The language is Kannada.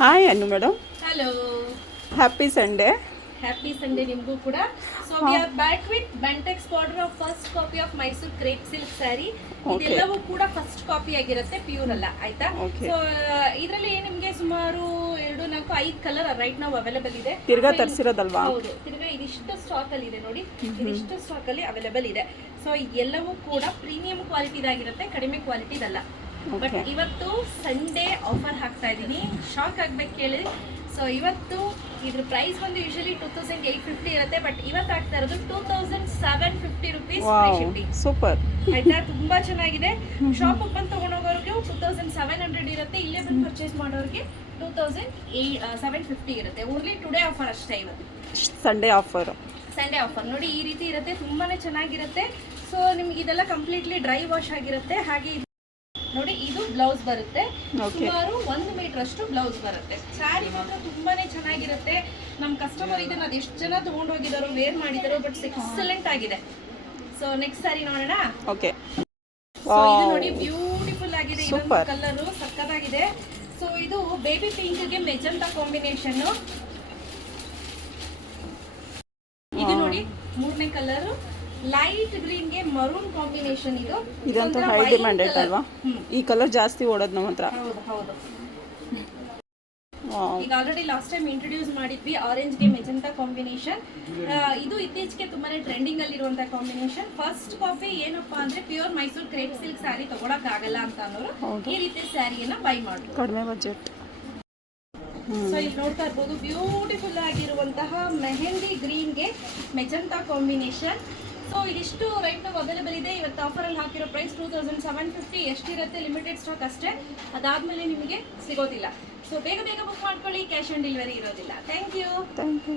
Hi Annu madam, hello, happy Sunday. Happy Sunday ನಿಮಗೂ ಕೂಡ. So we are back with Bentex border of first copy of Mysuru crepe silk sari. ಇದೆಲ್ಲವೂ ಕೂಡ ಫಸ್ಟ್ ಕಾಪಿ ಆಗಿರುತ್ತೆ, ಪ್ಯೂರ್ ಅಲ್ಲ, ಆಯ್ತಾ? ಸೊ ಇದರಲ್ಲಿ ನಿಮಗೆ ಸುಮಾರು 2, 4, 5 ಕಲರ್ ರೈಟ್ ನಾವು ಅವೈಲೇಬಲ್ ಇದೆ. ತಿರ್ಗಾ ತರಿಸಿರೋದಲ್ವಾ? ಹೌದು, ತಿರ್ಗಾ ಇದಿಷ್ಟು ಸ್ಟಾಕ್ ಅಲ್ಲಿ ಇದೆ ನೋಡಿ, ಇದಿಷ್ಟು ಸ್ಟಾಕ್ ಅಲ್ಲಿ ಅವೈಲೇಬಲ್ ಇದೆ. ಸೊ ಎಲ್ಲವೂ ಕೂಡ ಪ್ರೀಮಿಯಂ ಕ್ವಾಲಿಟಿದಾಗಿರುತ್ತೆ, ಕಡಿಮೆ ಕ್ವಾಲಿಟಿದಲ್ಲ. ಬಟ್ ಇವತ್ತು ಸಂಡೇ ಆಫರ್ ಹಾಕ್ತಾ ಇದ್ದೀನಿ, ಶಾಕ್ ಆಗ್ಬೇಕು ಕೇಳಿ. ಸೊ ಇವತ್ತು ಇದ್ರ ಪ್ರೈಸ್ ಬಂದು ಯೂಶಲಿ 2850 ಇರುತ್ತೆ, ಬಟ್ ಇವತ್ತು ಆಗ್ತಾ ಇರೋದು 2750 ರುಪೀಸ್ ಫ್ರೀ ಶಿಪ್ಪಿಂಗ್. ಸೂಪರ್ ಆಯ್ತಾ? ತುಂಬಾ ಚೆನ್ನಾಗಿದೆ. ಶಾಪ್ ಬಂದು ತಗೊಂಡೋಗೋರಿಗೆ 2700 ಇರುತ್ತೆ, ಇಲ್ಲೇ ಬಂದು ಪರ್ಚೇಸ್ ಮಾಡೋರಿಗೆ 2750 ಇರುತ್ತೆ. ಓನ್ಲಿ ಟುಡೇ ಆಫರ್ ಅಷ್ಟೇ, ಇವತ್ತು ಸಂಡೇ ಆಫರ್. ಸಂಡೇ ಆಫರ್ ನೋಡಿ, ಈ ರೀತಿ ಇರುತ್ತೆ, ತುಂಬಾನೇ ಚೆನ್ನಾಗಿರುತ್ತೆ. ಸೊ ನಿಮ್ಗೆ ಇದೆಲ್ಲ ಕಂಪ್ಲೀಟ್ಲಿ ಡ್ರೈ ವಾಶ್ ಆಗಿರುತ್ತೆ. ಹಾಗೆ ನೋಡಿ, ಇದು ಬ್ಲೌಸ್ ಬರುತ್ತೆ, ಸುಮಾರು 1 ಮೀಟರ್ ಅಷ್ಟು ಬ್ಲೌಸ್ ಬರುತ್ತೆ. ಸ್ಯಾರಿ ಮಾತ್ರ ತುಂಬಾನೇ ಚೆನ್ನಾಗಿರುತ್ತೆ. ನಮ್ಮ ಕಸ್ಟಮರ್ ಇದನ್ನ ಅದೆಷ್ಟು ಜನ ತಗೊಂಡೋಗಿದಾರೋ, ವೇರ್ ಮಾಡಿದಾರೋ, ಬಟ್ ಎಕ್ಸಲೆಂಟ್ ಆಗಿದೆ. ಸೊ ನೆಕ್ಸ್ಟ್ ಸ್ಯಾರಿ ನೋಡೋಣ. ಓಕೆ, ಇದು ನೋಡಿ, ಬ್ಯೂಟಿಫುಲ್ ಆಗಿದೆ. ಇದೊಂದು ಕಲರ್ ಸಕ್ಕತ್ತಾಗಿದೆ. ಸೊ ಇದು ಬೇಬಿ ಪಿಂಕ್ ಗೆ ಮೆಜೆಂಟಾ ಕಾಂಬಿನೇಷನ್. ಇದು ನೋಡಿ, 3ನೇ ಕಲರ್ ಲೈಟ್ ಗ್ರೀನ್ ಗೆ ಮರೂನ್ ಕಾಂಬಿನೇಷನ್. ಇದಂತೂ ಹೈ ಡಿಮ್ಯಾಂಡೆಡ್ ಅಲ್ವಾ? ಈ ಕಲರ್ ಜಾಸ್ತಿ ಓಡೋದು ನಮ್ಮ ಹತ್ರ. ಹೌದು. ಈಗ ಆಲ್ರೆಡಿ ಲಾಸ್ಟ್ ಟೈಮ್ ಇಂಟ್ರೊಡ್ಯೂಸ್ ಮಾಡಿದ್ವಿ ಆರೆಂಜ್ ಗೆ ಮೆಜೆಂಟಾ ಕಾಂಬಿನೇಷನ್. ಇದು ಇತ್ತೀಚೆಗೆ ತುಂಬಾನೇ ಟ್ರೆಂಡಿಂಗ್ ಅಲ್ಲಿ ಇರುವಂತಹ ಕಾಂಬಿನೇಷನ್. ಫಸ್ಟ್ ಕಾಪಿ ಏನಪ್ಪಾ ಅಂದ್ರೆ pure Mysuru crepe silk sari ತಗೊಳಕ್ ಆಗಲ್ಲ ಅಂತ ಅನ್ನೋರು ಈ ರೀತಿ ಸ್ಯಾರಿಯನ್ನ ಬೈ ಮಾಡ್ಬೋದು, ಕಡಿಮೆ ಬಜೆಟ್. ಸೊ ಇಲ್ಲಿ ನೋಡ್ತಾ ಇರ್ಬೋದು, ಬ್ಯೂಟಿಫುಲ್ ಆಗಿರುವಂತಹ ಮೆಹಂದಿ ಗ್ರೀನ್ ಗೆ ಮೆಜೆಂಟಾ ಕಾಂಬಿನೇಷನ್. ಸೊ ಇದಿಷ್ಟು ರೈಟ್ ನಾವು ಅವೈಲೇಬಲ್ ಇದೆ. ಇವತ್ತು ಆಫರಲ್ಲಿ ಹಾಕಿರೋ ಪ್ರೈಸ್ 2750. ಎಷ್ಟಿರುತ್ತೆ? ಲಿಮಿಟೆಡ್ ಸ್ಟಾಕ್ ಅಷ್ಟೇ, ಅದಾದ್ಮೇಲೆ ನಿಮಗೆ ಸಿಗೋದಿಲ್ಲ. ಸೊ ಬೇಗ ಬುಕ್ ಮಾಡ್ಕೊಳ್ಳಿ, ಕ್ಯಾಶ್ ಆನ್ ಡೆಲಿವರಿ ಇರೋದಿಲ್ಲ. Thank you.